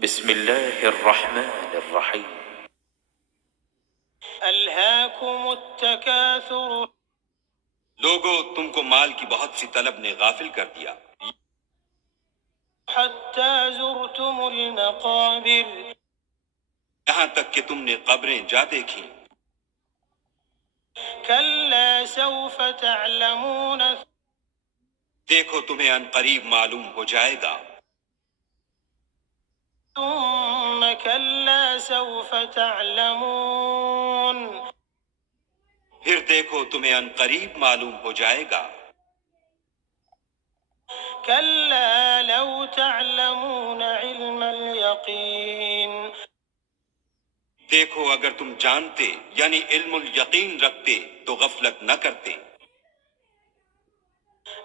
بسم اللہ الرحمن الرحیم۔ الہاکم التکاثر، لوگو تم کو مال کی بہت سی طلب نے غافل کر دیا، حتی زرتم المقابر، یہاں تک کہ تم نے قبریں جا دیکھیں۔ کلا سوف تعلمون، دیکھو تمہیں ان قریب معلوم ہو جائے گا۔ ثم کلا سوف تعلمون، پھر دیکھو تمہیں ان قریب معلوم ہو جائے گا۔ کلا لو تعلمون علم الیقین، دیکھو اگر تم جانتے یعنی علم الیقین رکھتے تو غفلت نہ کرتے۔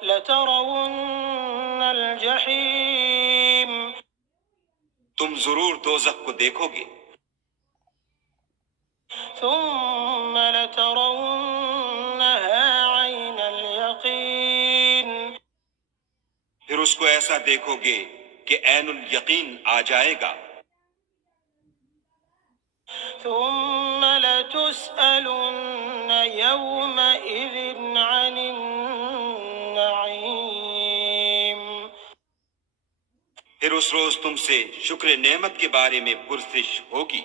لترون الجحیم، تم ضرور دوزخ کو دیکھو گے، ثم لترونها عین الیقین، پھر اس کو ایسا دیکھو گے کہ عین الیقین آ جائے گا۔ ثم لتسألن يومئذ عن النعیم، پھر اس روز تم سے شکر نعمت کے بارے میں پرسش ہوگی۔